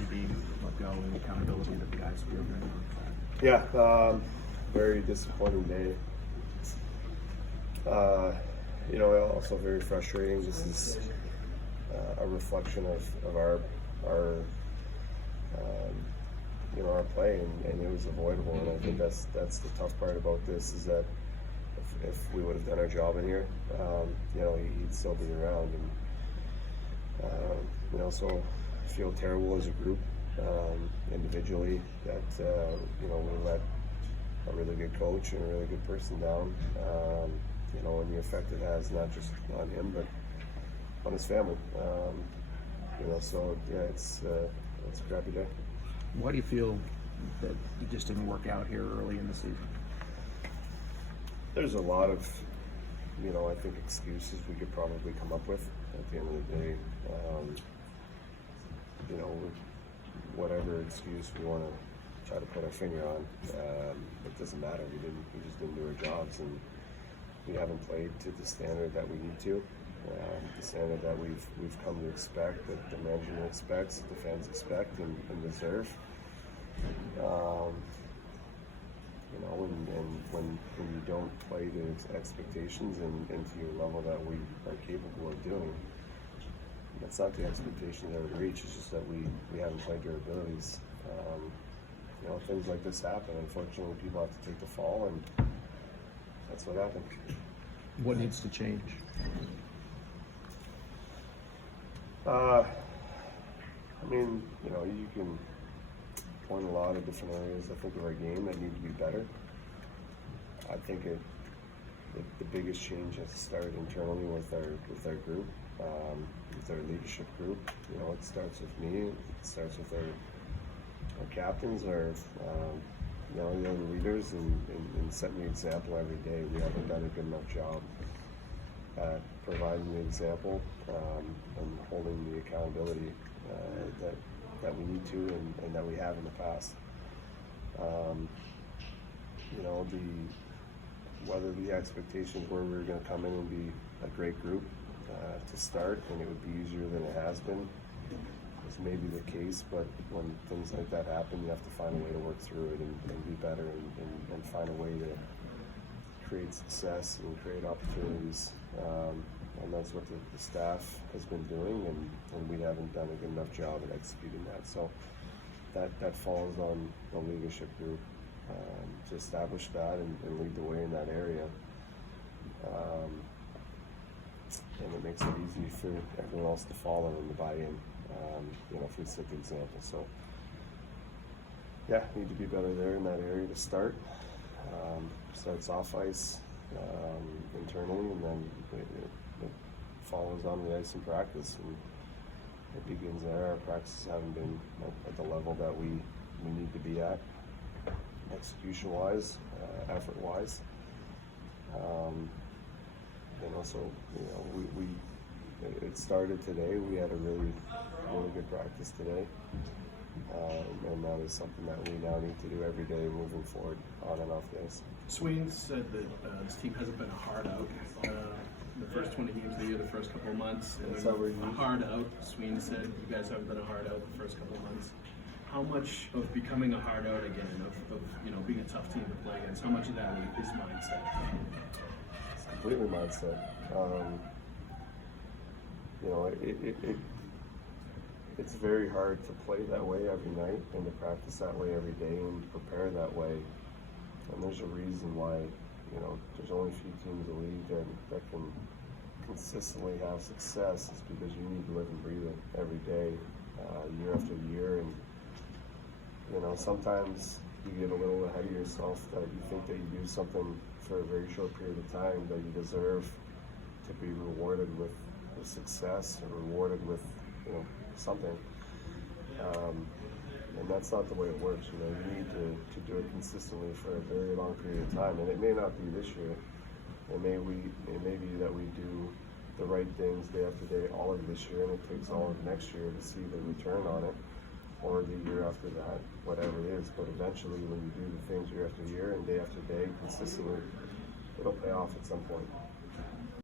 you being let go and the accountability that the guys feel right now? Yeah, very disappointing day. Also very frustrating. This is a reflection of our our play, and it was avoidable. And I think that's the tough part about this is that if we would have done our job in here, he'd still be around. And so I feel terrible as a group, individually, that we let a really good coach and a really good person down. And the effect it has not just on him but on his family. So yeah, it's a crappy day. Why do you feel that it just didn't work out here early in the season? There's a lot of, I think excuses we could probably come up with at the end of the day. Whatever excuse we want to try to put our finger on, it doesn't matter. We just didn't do our jobs, and we haven't played to the standard that we need to, the standard that we've come to expect, that the management expects, that the fans expect and deserve. When you don't play to expectations and to your level that we are capable of doing, that's not the expectation that we reach. It's just that we haven't played to our abilities. Things like this happen. Unfortunately, people have to take the fall, and that's what happened. What needs to change? You can point a lot of different areas, I think, of our game that need to be better. I think the biggest change has to start internally with our group, with our leadership group. It starts with me. It starts with our captains, our the other leaders, and setting the example every day. We haven't done a good enough job at providing the example and holding the accountability that we need to and that we have in the past. Whether the expectations were we were going to come in and be a great group to start, and it would be easier than it has been, is maybe the case. But when things like that happen, you have to find a way to work through it and be better and find a way to create success and create opportunities. And that's what the staff has been doing, and we haven't done a good enough job at executing that. So that falls on the leadership group to establish that and lead the way in that area. And it makes it easy for everyone else to follow and to buy in, if we set the example. So yeah, need to be better there in that area to start. Starts off ice internally, and then it follows on the ice in practice, and it begins there. Our practices haven't been at the level that we need to be at, execution-wise, effort-wise. It started today. We had a really good practice today, and that is something that we now need to do every day moving forward, on and off days. Swain said that this team hasn't been a hard out the first 20 games of the year, the first couple of months. A hard out. Swain said you guys haven't been a hard out the first couple of months. How much of becoming a hard out again, of being a tough team to play against, how much of that is mindset? It's completely mindset. It's very hard to play that way every night and to practice that way every day and to prepare that way. And there's a reason why, there's only a few teams in the league that can consistently have success. It's because you need to live and breathe it every day, year after year. And, sometimes you get a little ahead of yourself, that you think that you do something for a very short period of time, that you deserve to be rewarded with success or rewarded with, something. And that's not the way it works. You need to do it consistently for a very long period of time. And it may not be this year. It may be that we do the right things day after day all of this year, and it takes all of next year to see the return on it, or the year after that, whatever it is. But eventually, when you do the things year after year and day after day consistently, it'll pay off at some point.